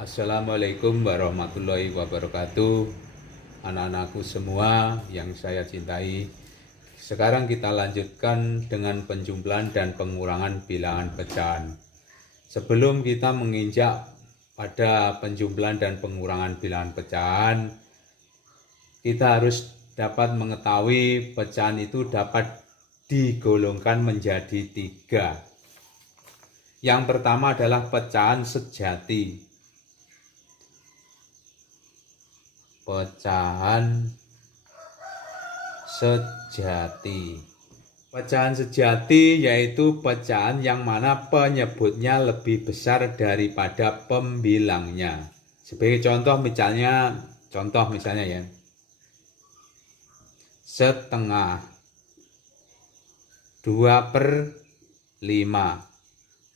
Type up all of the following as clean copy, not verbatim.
Assalamualaikum warahmatullahi wabarakatuh. Anak-anakku semua yang saya cintai. Sekarang kita lanjutkan dengan penjumlahan dan pengurangan bilangan pecahan. Sebelum kita menginjak pada penjumlahan dan pengurangan bilangan pecahan, kita harus dapat mengetahui pecahan itu dapat digolongkan menjadi 3. Yang pertama adalah pecahan sejati. Pecahan sejati. Pecahan sejati yaitu pecahan yang mana penyebutnya lebih besar daripada pembilangnya. Sebagai contoh misalnya ya. Setengah, 2/5,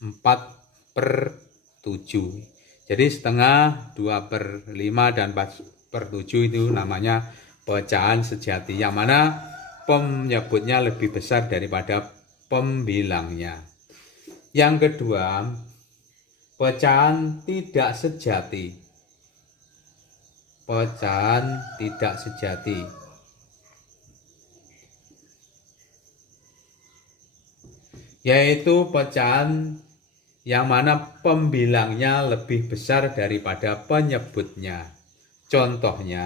4/7. Jadi setengah, 2/5 dan 4/7 itu namanya pecahan sejati, yang mana penyebutnya lebih besar daripada pembilangnya. Yang kedua, pecahan tidak sejati. Pecahan tidak sejati yaitu pecahan yang mana pembilangnya lebih besar daripada penyebutnya. Contohnya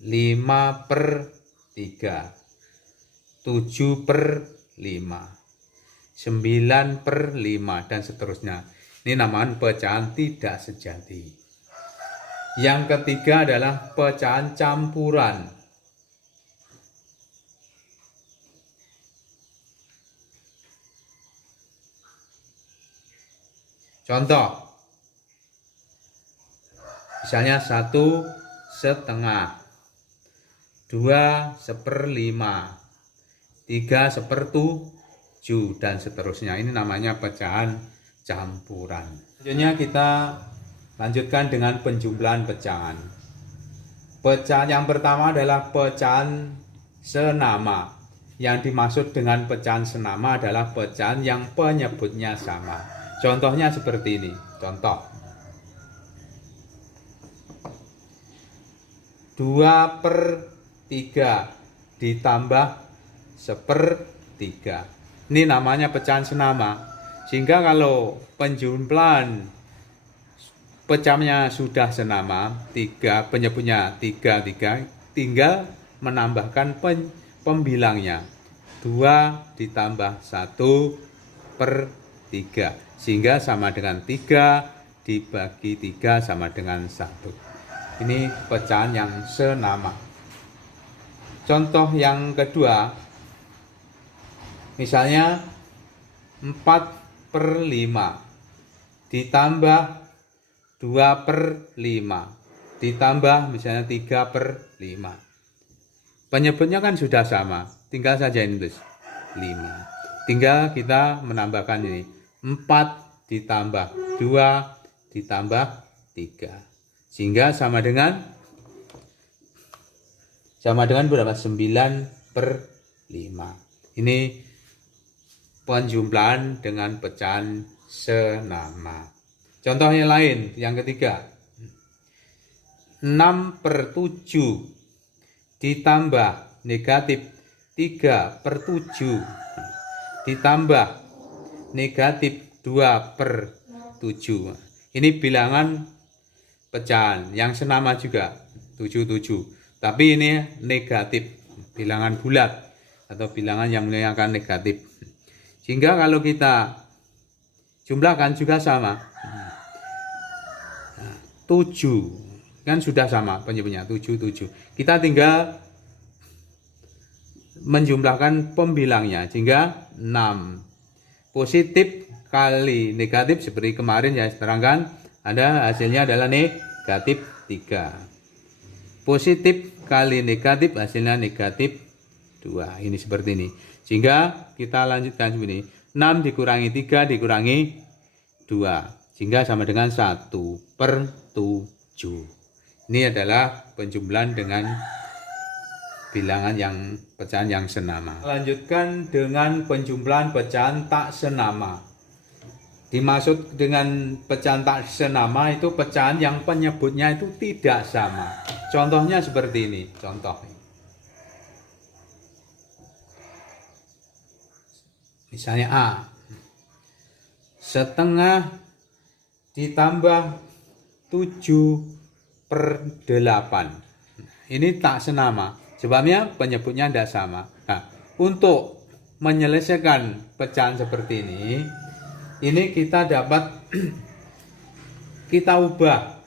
5/3, 7/5, 9/5 dan seterusnya. Ini namanya pecahan tidak sejati. Yang ketiga adalah pecahan campuran. Contoh, misalnya 1/2, 2/5, 3/7 dan seterusnya. Ini namanya pecahan campuran. Selanjutnya kita lanjutkan dengan penjumlahan pecahan. Pecahan yang pertama adalah pecahan senama. Yang dimaksud dengan pecahan senama adalah pecahan yang penyebutnya sama. Contohnya seperti ini. Contoh 2/3 ditambah 1/3. Ini namanya pecahan senama. Sehingga kalau penjumlahan pecahannya sudah senama, penyebutnya 3, tinggal menambahkan pembilangnya. 2 ditambah 1/3. Sehingga sama dengan 3 dibagi 3 sama dengan 1. Ini pecahan yang senama. Contoh yang kedua, misalnya 4/5 ditambah 2/5 ditambah misalnya 3/5. Penyebutnya kan sudah sama, tinggal saja ini tulis 5. Tinggal kita menambahkan ini 4 ditambah 2 ditambah 3. Sehingga sama dengan berapa? 9/5. Ini penjumlahan dengan pecahan senama. Contoh yang lain, yang ketiga. 6/7 ditambah negatif 3/7 ditambah negatif 2/7. Ini bilangan pecahan yang senama juga, 7/7. Tapi ini negatif, bilangan bulat atau bilangan yang menunjukkan negatif. Sehingga kalau kita jumlahkan juga sama. 7 kan sudah sama penyebutnya, 7/7. Kita tinggal menjumlahkan pembilangnya, sehingga 6. Positif kali negatif seperti kemarin ya terangkan, ada hasilnya adalah negatif 3. Positif kali negatif hasilnya negatif 2. Ini seperti ini. Sehingga kita lanjutkan seperti ini. 6 dikurangi 3 dikurangi 2. Sehingga sama dengan 1/7. Ini adalah penjumlahan dengan bilangan yang pecahan yang senama. Lanjutkan dengan penjumlahan pecahan tak senama. Dimaksud dengan pecahan tak senama itu pecahan yang penyebutnya itu tidak sama. Contohnya seperti ini, contoh. Misalnya A, setengah ditambah 7/8. Ini tak senama, sebabnya penyebutnya tidak sama. Nah, untuk menyelesaikan pecahan seperti ini kita dapat kita ubah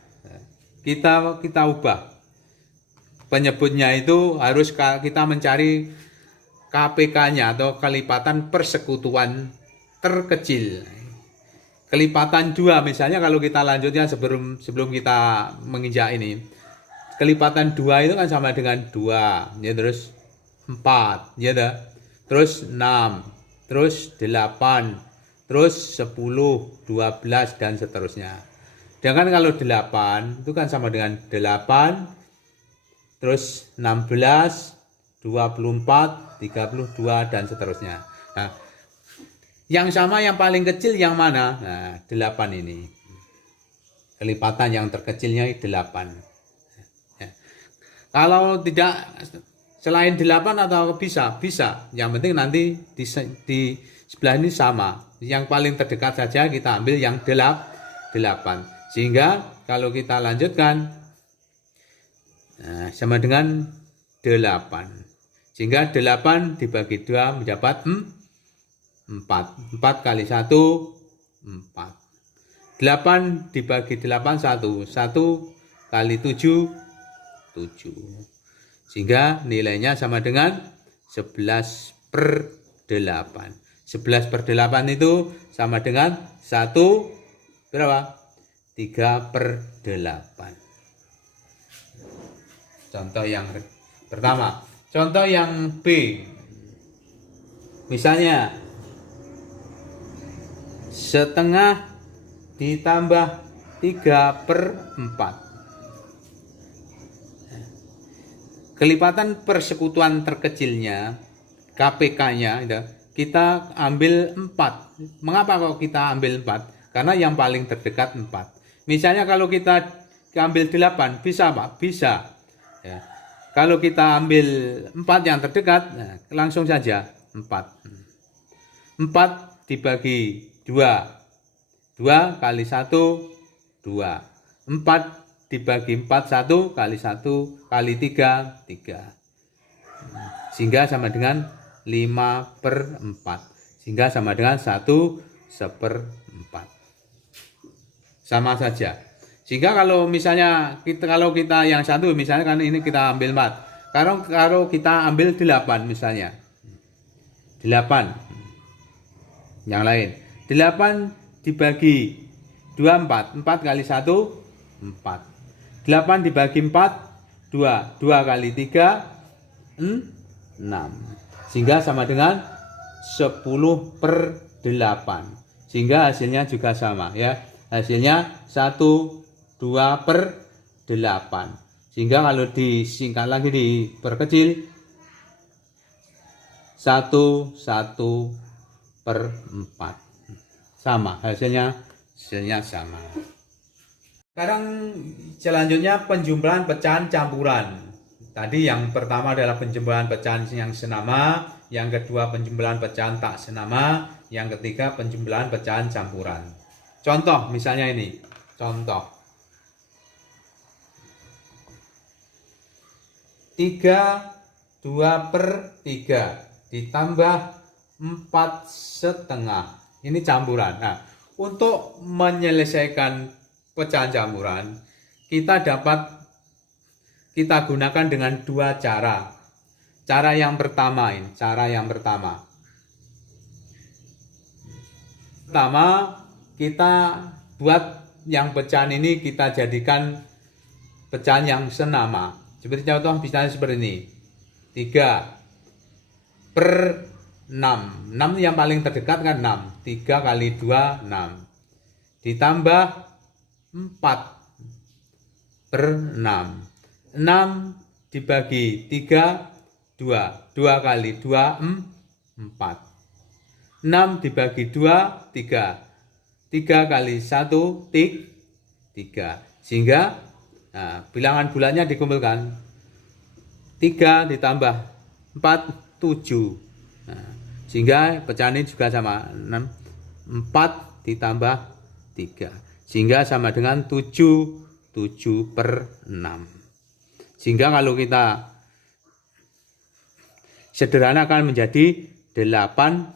penyebutnya itu harus kita mencari KPK-nya atau kelipatan persekutuan terkecil. Kelipatan 2 misalnya, kalau kita lanjutnya sebelum kita menginjak ini, kelipatan 2 itu kan sama dengan 2 ya, terus 4 ya, terus 6, terus 8, terus 10, 12 dan seterusnya. Sedangkan kalau 8 itu kan sama dengan 8, terus 16, 24, 32 dan seterusnya. Nah, yang sama yang paling kecil yang mana? Nah, 8 ini. Kelipatan yang terkecilnya 8. Ya. Kalau tidak selain 8 atau bisa. Yang penting nanti di sebelah ini sama. Yang paling terdekat saja kita ambil yang 8. Sehingga kalau kita lanjutkan sama dengan 8. Sehingga 8 dibagi 2 mendapat 4. 4 kali 1, 4. 8 dibagi 8, 1. 1 kali 7, 7. Sehingga nilainya sama dengan 11/8. 11/8 itu sama dengan 1 berapa? 3/8. Contoh yang pertama. Contoh yang B. Misalnya setengah ditambah 3/4. Kelipatan persekutuan terkecilnya, KPK-nya, kita ambil 4. Mengapa kok kita ambil 4? Karena yang paling terdekat 4. Misalnya kalau kita ambil 8, bisa Pak? Bisa. Ya. Kalau kita ambil 4 yang terdekat, langsung saja 4. 4 dibagi 2. 2 kali 1, 2. 4 dibagi 4, 1 kali 1 kali 3, 3. Sehingga sama dengan 5/4. Sehingga sama dengan 1/4. Sama saja. Sehingga kalau misalnya kalau kita yang satu, misalnya kan ini kita ambil 4. Kalau kita ambil 8 misalnya. 8. Yang lain. 8 dibagi 2, 4. 4 kali 1, 4. 8 dibagi 4, 2. 2 kali 3, 6. Sehingga sama dengan 10/8. Sehingga hasilnya juga sama ya. Hasilnya 1/2/8. Sehingga kalau disingkat lagi, diperkecil, 1/4. Sama hasilnya sama. Sekarang selanjutnya penjumlahan pecahan campuran. Tadi yang pertama adalah penjumlahan pecahan yang senama, yang kedua penjumlahan pecahan tak senama, yang ketiga penjumlahan pecahan campuran. Contoh misalnya ini, contoh 2/3 ditambah 4/2. Ini campuran. Nah, untuk menyelesaikan pecahan campuran, kita gunakan dengan 2 cara. Cara yang pertama ini, Pertama, kita buat yang pecahan ini kita jadikan pecahan yang senama. Seperti contoh misalnya seperti ini. 3/6. 6 yang paling terdekat kan 6. 3 kali 2, 6. Ditambah 4/6. 6 dibagi 3, 2. 2 kali 2, 4. 6 dibagi 2, 3. 3 kali 1 3. Sehingga bilangan bulatnya dikumpulkan. 3 ditambah 4 7. Sehingga pecahan ini juga sama. 4 ditambah 3. Sehingga sama dengan 7/6. Sehingga kalau kita sederhanakan menjadi 8/6.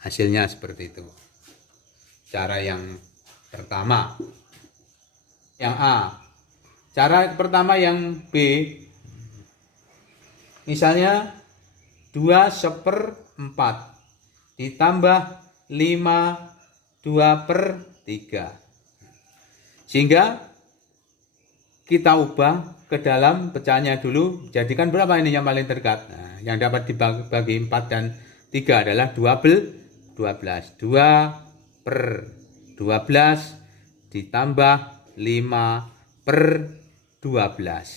Hasilnya seperti itu. Cara yang pertama. Yang A. Cara pertama yang B. Misalnya 2/4 ditambah 5 2/3. Sehingga kita ubah ke dalam pecahannya dulu. Jadikan berapa ini yang paling terdekat? Yang dapat dibagi 4 dan 3 adalah 12. 2/12 ditambah 5/12.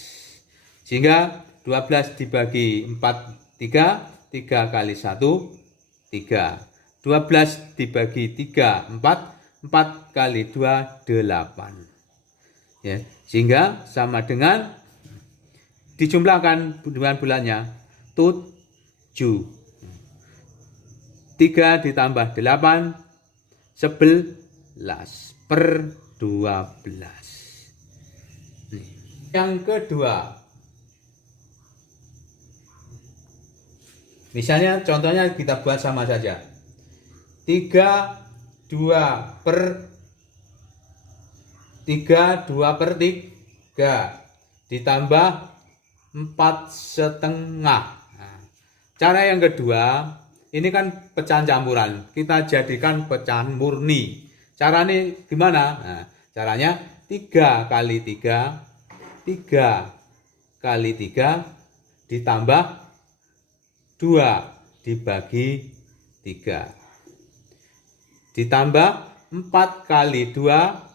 Sehingga 12 dibagi 4 3. 3 kali 1 3. 12 dibagi 3 4. 4 kali 2 8. Ya, sehingga sama dengan dijumlahkan dengan bulannya 7. 3 ditambah 8 11/12. Yang kedua, misalnya contohnya kita buat sama saja. 2/3 ditambah 4/2. Cara yang kedua, ini kan pecahan campuran, kita jadikan pecahan murni. Caranya gimana? Caranya 3 kali 3 ditambah 2 dibagi 3. Ditambah 4 kali 2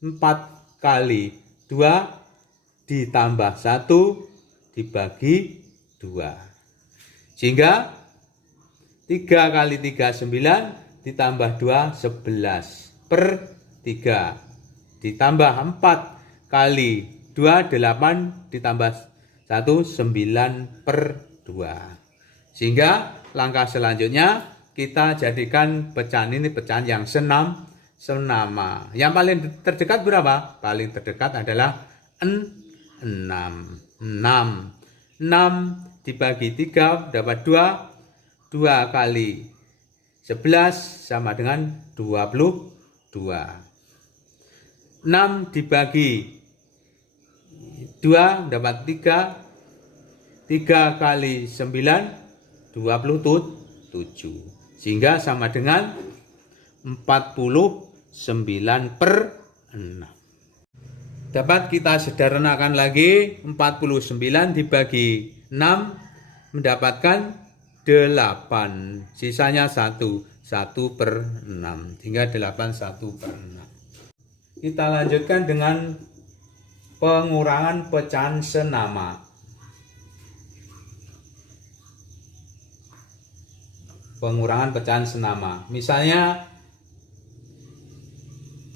4 kali 2 ditambah 1 dibagi 2. Sehingga 3 kali 3 9 ditambah 2 11/3. Ditambah 4 kali 2 8 ditambah 1 9/2. Sehingga langkah selanjutnya kita jadikan pecahan ini pecahan yang senama. Yang paling terdekat berapa? Paling terdekat adalah 6. 6 dibagi 3 dapat 2. 2 kali 11 sama dengan 22. 6 dibagi 2 dapat 3. 3 kali 9 27. Sehingga sama dengan 49/6. Dapat kita sederhanakan lagi. 49 dibagi 6 mendapatkan 8. Sisanya 1/6. Hingga 8/1/6. Kita lanjutkan dengan pengurangan pecahan senama. Pengurangan pecahan senama. Misalnya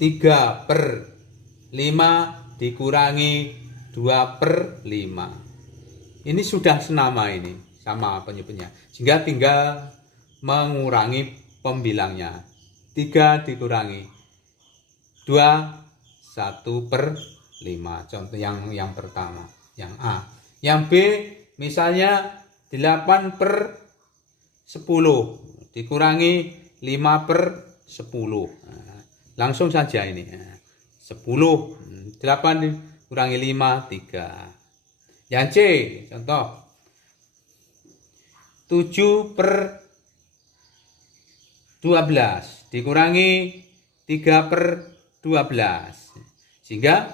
3/5 dikurangi 2/5. Ini sudah senama ini, sama penyebutnya. Sehingga tinggal mengurangi pembilangnya. 3 dikurangi 2 1/5. Contoh yang pertama, yang A. Yang B misalnya 8/10 dikurangi 5/10. Langsung saja ini. 10 8 dikurangi 5 3. Yang C contoh 7/12 dikurangi 3/12. Sehingga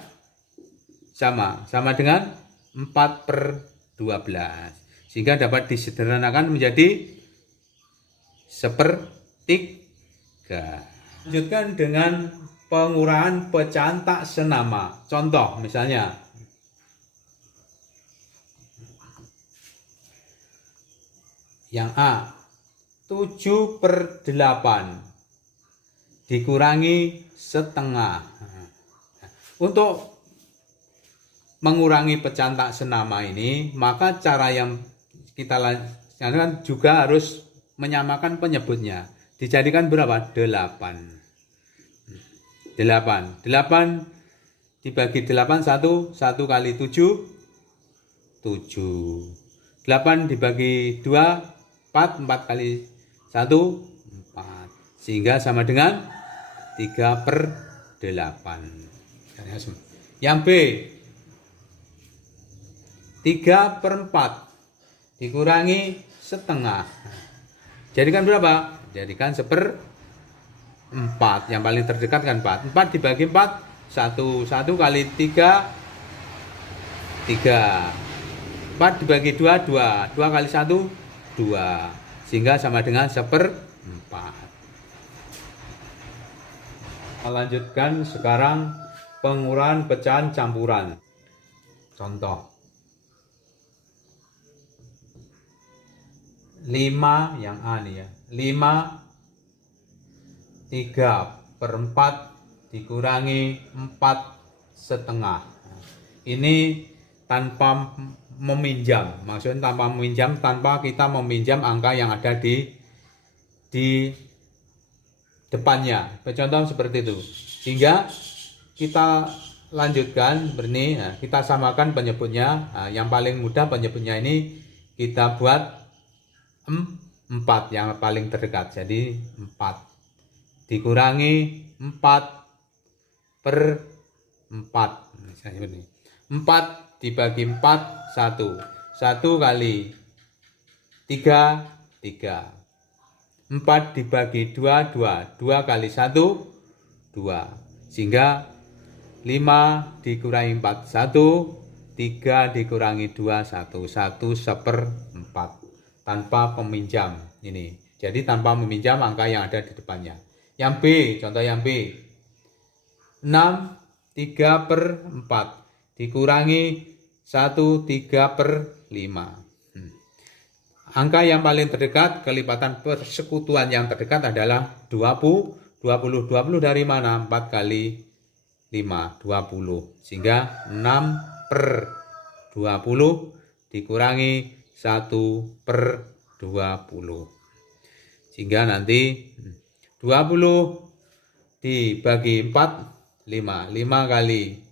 sama dengan 4/12. Sehingga dapat disederhanakan menjadi 1/3. Lanjutkan dengan pengurangan pecahan tak senama. Contoh misalnya yang A, 7/8 dikurangi setengah. Untuk mengurangi pecahan tak senama ini, maka cara yang kita lakukan juga harus menyamakan penyebutnya. Dijadikan berapa? 8. 8 dibagi 8 1 kali 7 7. 8 dibagi 2 4 kali 1 4. Sehingga sama dengan 3/8. Yang B, 3/4 dikurangi setengah. Jadikan berapa? Jadikan 1/4. Yang paling terdekat kan 4. 4 dibagi 4 1 kali 3 3. 4 dibagi 2 2. 2 kali 1 2. Sehingga sama dengan 1/4. Lanjutkan sekarang pengurangan pecahan campuran. Contoh 5 yang A nih ya. 5 3/4 dikurangi 4/2. Ini tanpa meminjam. Maksudnya tanpa meminjam, tanpa kita meminjam angka yang ada di depannya. Contoh seperti itu. Sehingga kita lanjutkan berni, nah, kita samakan penyebutnya. Nah, yang paling mudah penyebutnya ini kita buat 4 yang paling terdekat. Jadi 4 dikurangi 4/4. Misalnya ini 4 dibagi 4 1. 1 kali 3 3. 4 dibagi 2 2. 2 kali 1 2. Sehingga 5 dikurangi 4 1, 3 dikurangi 2 1, 1/4 tanpa peminjam ini. Jadi tanpa meminjam angka yang ada di depannya. Yang B, contoh yang B, 6 3/4 dikurangi 1 3/5. Angka yang paling terdekat, kelipatan persekutuan yang terdekat adalah 20. 20 dari mana? 4 kali 5, 20. Sehingga 6/20 dikurangi 1/20. Sehingga nanti 20 dibagi 4 5. 5 kali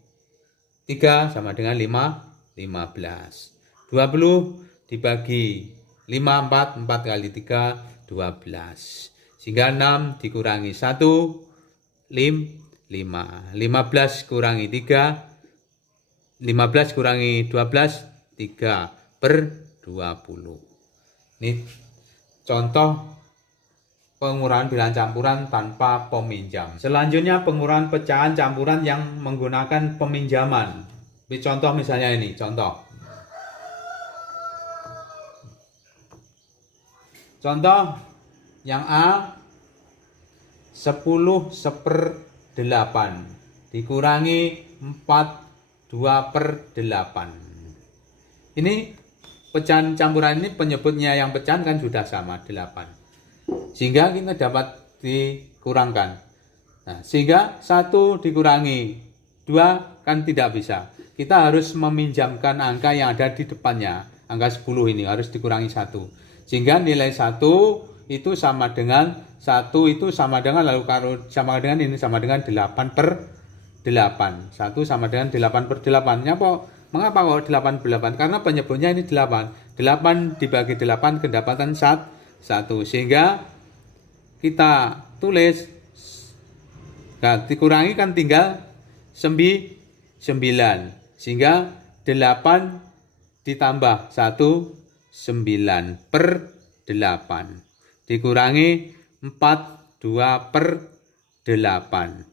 3 sama dengan 15. 20 dibagi 5 4 kali 3 12. Sehingga 6 dikurangi 1 5. 15 kurangi 3, 15 kurangi 12 3/20. Ini contoh pengurangan bilangan campuran tanpa peminjam. Selanjutnya pengurangan pecahan campuran yang menggunakan peminjaman. Ini contoh misalnya ini, contoh yang A 10/8 dikurangi 2/8. Ini pecahan campuran ini penyebutnya yang pecahan kan sudah sama 8. Sehingga kita dapat dikurangkan. Nah, sehingga 1 dikurangi 2 kan tidak bisa. Kita harus meminjamkan angka yang ada di depannya. Angka 10 ini harus dikurangi 1. Sehingga nilai 1 itu sama dengan 1 itu sama dengan, lalu kalau sama dengan ini sama dengan 8/8. 1 sama dengan 8/8. Mengapa kok 8/8? Karena penyebutnya ini 8. 8 dibagi 8 kedapatan 1. Sehingga kita tulis, nah, dikurangi kan tinggal 9. Sehingga 8 ditambah 1 9/8 dikurangi 4 2/8.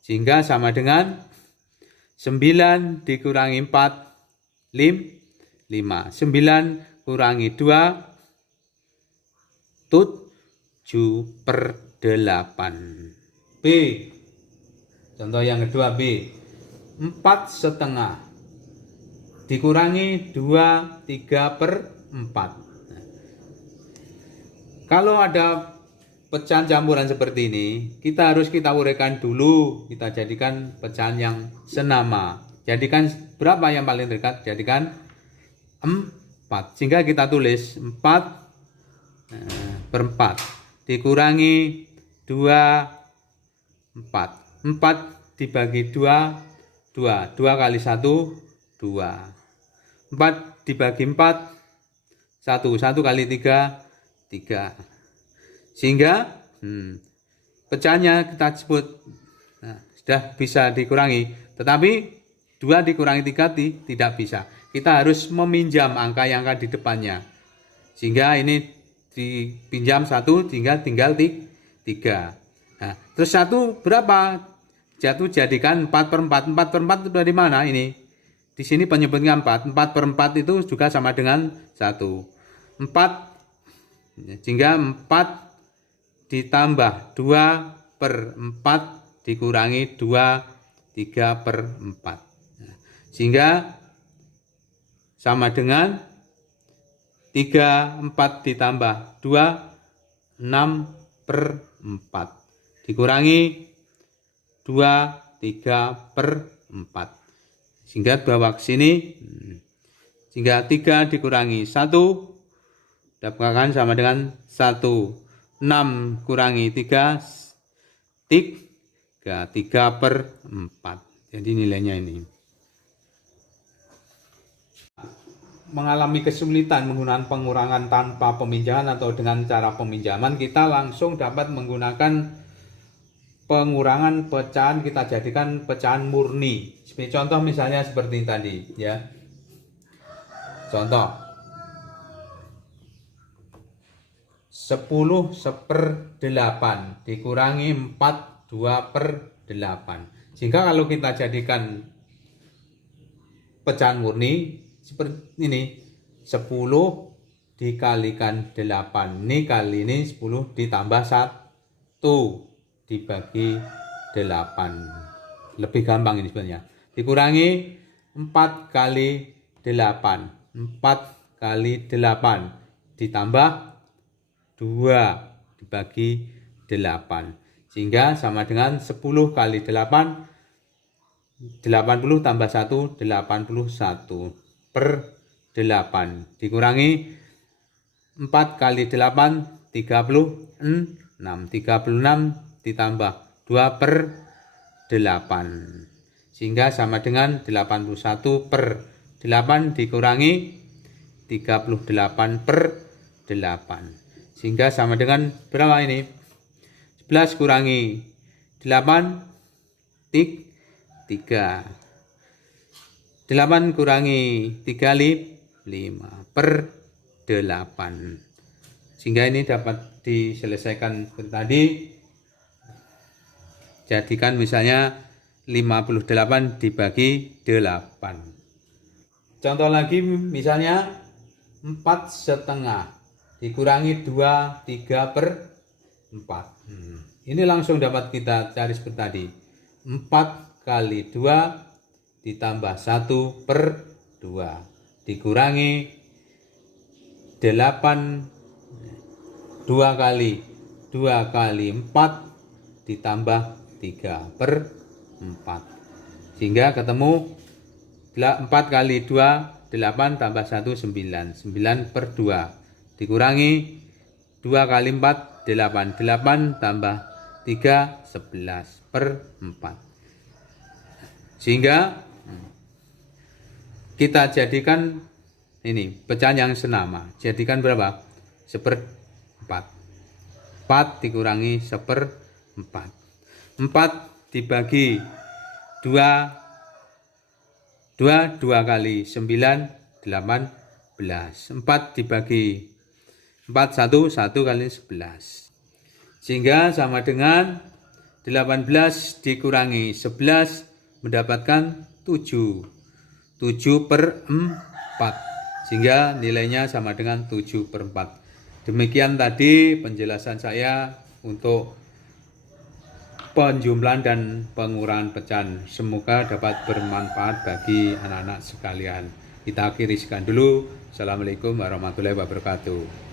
Sehingga sama dengan 9 dikurangi 4 5. 9 kurangi 2 7/8. B, contoh yang kedua B, 4/2 dikurangi 2 3/4. Kalau ada pecahan campuran seperti ini, kita uraikan dulu, kita jadikan pecahan yang senama. Jadikan berapa yang paling dekat? Jadikan 4. Sehingga kita tulis 4/4 dikurangi 2, 4. 4 dibagi 2, 2. 2 kali 1, 2. 4 dibagi 4, 1. 1 kali 3, 3. Sehingga pecahannya kita sebut sudah bisa dikurangi. Tetapi 2 dikurangi 3 tidak bisa. Kita harus meminjam angka yang ada di depannya. Sehingga ini dipinjam 1 sehingga tinggal 3. Nah, terus 1 berapa? Jadikan 4/4. 4/4 itu dari mana ini? Di sini penyebutnya 4. 4/4 itu juga sama dengan 1. 4 sehingga 4 ditambah 2/4 dikurangi 2, 3/4. Sehingga sama dengan 3/4 ditambah 2, 6/4 dikurangi 2, 3/4. Sehingga bawa ke sini. Sehingga 3 dikurangi 1 dapatkan sama dengan 1. 6 kurangi 3, 3/4. Jadi nilainya ini. Mengalami kesulitan menggunakan pengurangan tanpa peminjaman atau dengan cara peminjaman, kita langsung dapat menggunakan pengurangan pecahan, kita jadikan pecahan murni. Contoh misalnya seperti tadi ya. Contoh 10/8 dikurangi 4, 2/8. Sehingga kalau kita jadikan pecahan murni seperti ini, 10 dikalikan 8. Ini kali ini 10 ditambah 1 dibagi 8. Lebih gampang ini sebenarnya. Dikurangi 4 kali 8. 4 kali 8 ditambah 2 dibagi 8. Sehingga sama dengan 10 kali 8, 80 tambah 1, 81/8 dikurangi 4 kali 8, 36. 36 ditambah 2/8. Sehingga sama dengan 81/8 dikurangi 38/8. Sehingga sama dengan berapa ini? 11 kurangi 8, 3. 8 kurangi 3, 5/8. Sehingga ini dapat diselesaikan seperti tadi. Jadikan misalnya 58 dibagi 8. Contoh lagi misalnya 4,5 dikurangi 2, 3/4. Ini langsung dapat kita cari seperti tadi. 4 kali 2 ditambah 1/2 dikurangi 8, 2 kali 4 ditambah 3/4. Sehingga ketemu 4 kali 2, 8 tambah 1, 9. 9/2 dikurangi 2 kali 4, 8. 8 tambah 3, 11/4. Sehingga kita jadikan ini pecahan yang senama. Jadikan berapa? 1/4. 4 dikurangi 1/4. 4 dibagi 2, 2 kali 9, 18. 4 dibagi 4, 1 kali 11. Sehingga sama dengan 18 dikurangi 11 mendapatkan 7. 7/4. Sehingga nilainya sama dengan 7/4. Demikian tadi penjelasan saya untuk penjumlahan dan pengurangan pecahan. Semoga dapat bermanfaat bagi anak-anak sekalian. Kita akhiri sekian dulu. Assalamualaikum warahmatullahi wabarakatuh.